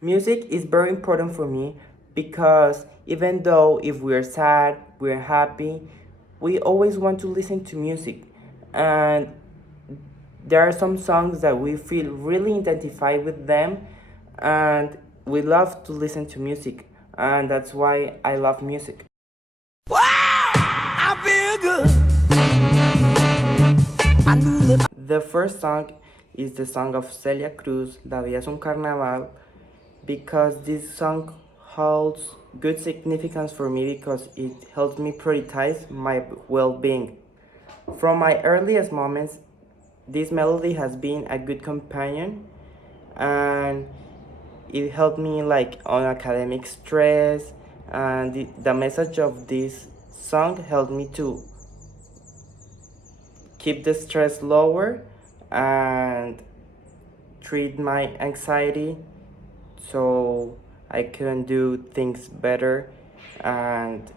Music is very important for me because even though if we're sad, we're happy, we always want to listen to music. And there are some songs that we feel really identified with them and we love to listen to music. And that's why I love music. The first song is the song of Celia Cruz, La Vida es un Carnaval, because this song holds good significance for me because it helps me prioritize my well-being. From my earliest moments, this melody has been a good companion and it helped me like on academic stress, and the message of this song helped me to keep the stress lower and treat my anxiety so I can do things better and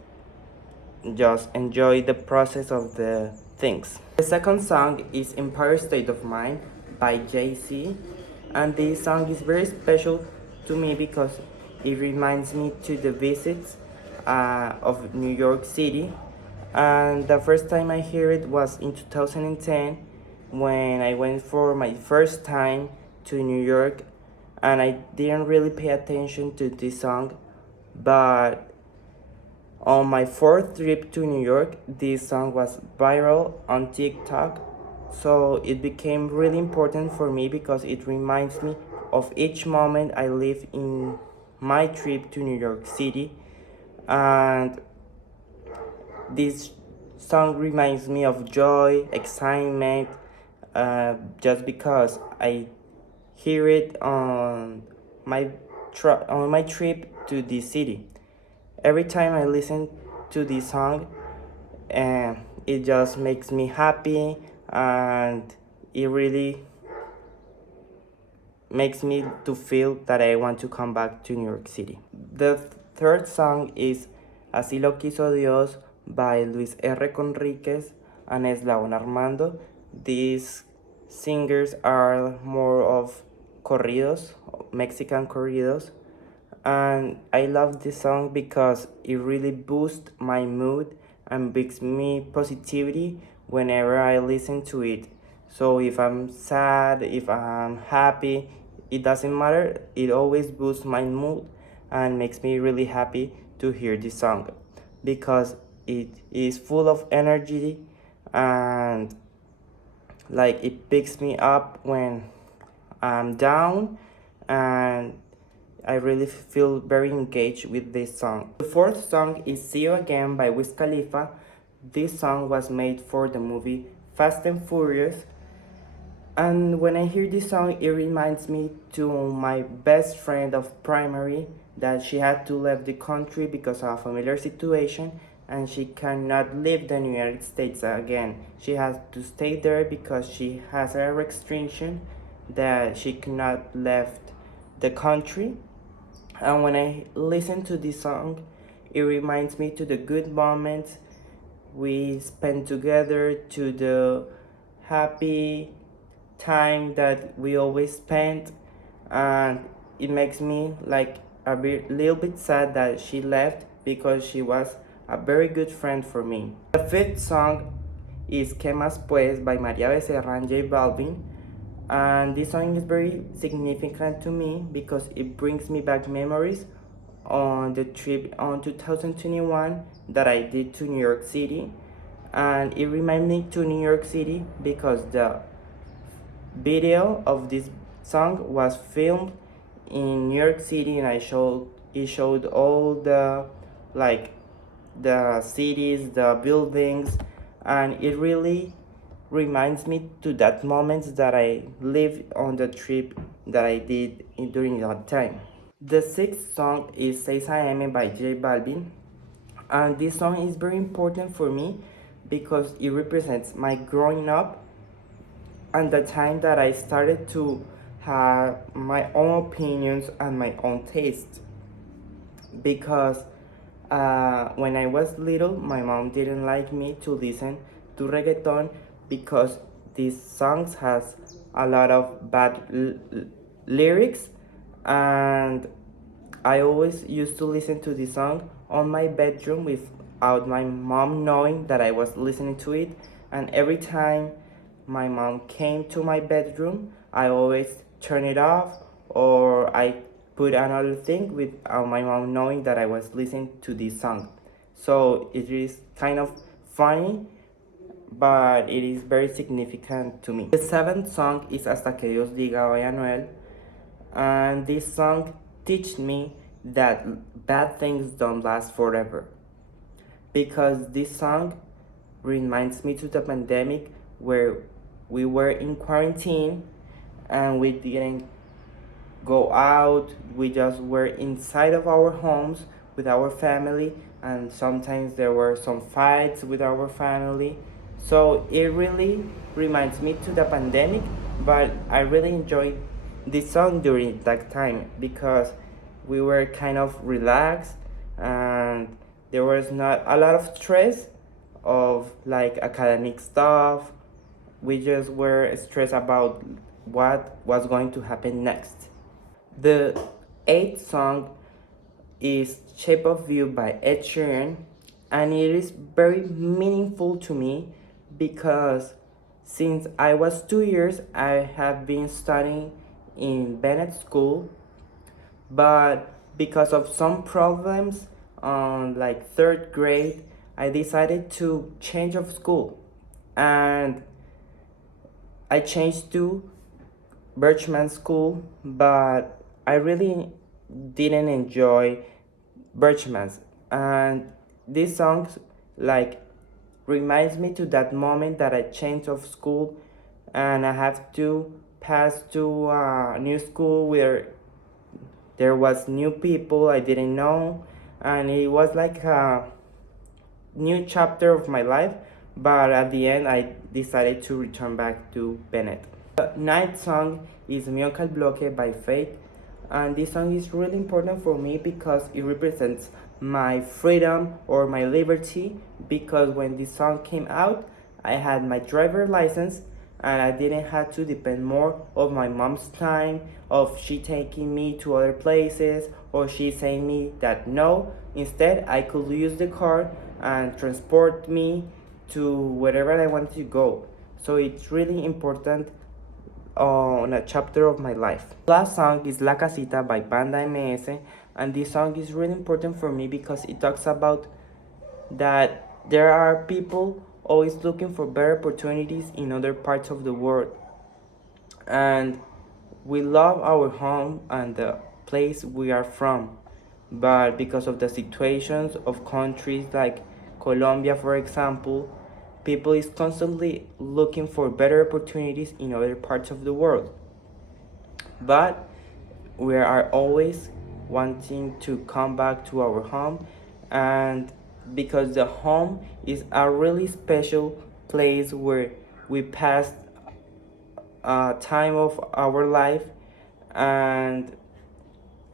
just enjoy the process of the things. The second song is Empire State of Mind by Jay-Z, and this song is very special to me because it reminds me to the visits of New York City. And the first time I hear it was in 2010 when I went for my first time to New York, and I didn't really pay attention to this song, but on my fourth trip to New York, this song was viral on TikTok, so it became really important for me because it reminds me of each moment I live in my trip to New York City. And this song reminds me of joy, excitement, just because I hear it on on my trip to this city. Every time I listen to this song, it just makes me happy and it really makes me to feel that I want to come back to New York City. The third song is Así lo quiso Dios by Luis R. Conríquez and Eslabón Armando. These singers are more of corridos, Mexican corridos, and I love this song because it really boosts my mood and brings me positivity whenever I listen to it. So if I'm sad, if I'm happy, it doesn't matter. It always boosts my mood and makes me really happy to hear this song because it is full of energy and like it picks me up when I'm down, and I really feel very engaged with this song. The fourth song is See You Again by Wiz Khalifa. This song was made for the movie Fast and Furious, and when I hear this song, it reminds me to my best friend of primary that she had to leave the country because of a familiar situation and she cannot leave the United States again. She has to stay there because she has a restriction that she cannot leave the country. And when I listen to this song, it reminds me to the good moments we spent together, to the happy time that we always spent, and it makes me like little bit sad that she left because she was a very good friend for me. The fifth song is Que Más Pues by Maria Becerra and J Balvin, and this song is very significant to me because it brings me back memories on the trip on 2021 that I did to New York City, and it reminded me to New York City because the video of this song was filmed in New York City, and it showed all the like the cities, the buildings, and it really reminds me to that moments that I lived on the trip that I did during that time. The sixth song is 6 AM by J Balvin, and this song is very important for me because it represents my growing up and the time that I started to have my own opinions and my own taste. Because when I was little, my mom didn't like me to listen to reggaeton because these songs has a lot of bad lyrics, and I always used to listen to this song on my bedroom without my mom knowing that I was listening to it. And every time my mom came to my bedroom, I always turn it off, or I put another thing without my mom knowing that I was listening to this song. So it is kind of funny, but it is very significant to me. The seventh song is Hasta que Dios diga hoy a Noel, and this song teach me that bad things don't last forever, because this song reminds me to the pandemic where we were in quarantine and we didn't go out. We just were inside of our homes with our family, and sometimes there were some fights with our family. So it really reminds me to the pandemic, but I really enjoyed this song during that time because we were kind of relaxed and there was not a lot of stress of like academic stuff. We just were stressed about what was going to happen next. The eighth song is Shape of You by Ed Sheeran, and it is very meaningful to me because since I was 2 years, I have been studying in Bennett School, but because of some problems on like third grade, I decided to change of school, and I changed to Birchman School, but I really didn't enjoy Birchman's, and this song like reminds me to that moment that I changed of school and I have to pass to a new school where there was new people I didn't know, and it was like a new chapter of my life, but at the end I decided to return back to Bennett. The ninth song is Mio Cal Bloque by Faith, and this song is really important for me because it represents my freedom or my liberty, because when this song came out I had my driver license and I didn't have to depend more of my mom's time, of she taking me to other places or she saying me that no. Instead, I could use the car and transport me to wherever I want to go. So it's really important on a chapter of my life. Last song is La Casita by Banda MS, and this song is really important for me because it talks about that there are people always looking for better opportunities in other parts of the world, and we love our home and the place we are from, but because of the situations of countries like Colombia, for example, people is constantly looking for better opportunities in other parts of the world, but we are always wanting to come back to our home, and because the home is a really special place where we pass a time of our life, and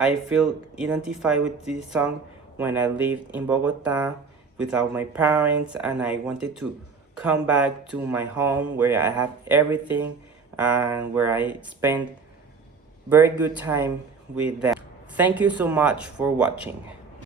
I feel identified with this song when I lived in Bogota without my parents and I wanted to come back to my home where I have everything and where I spend very good time with them. Thank you so much for watching.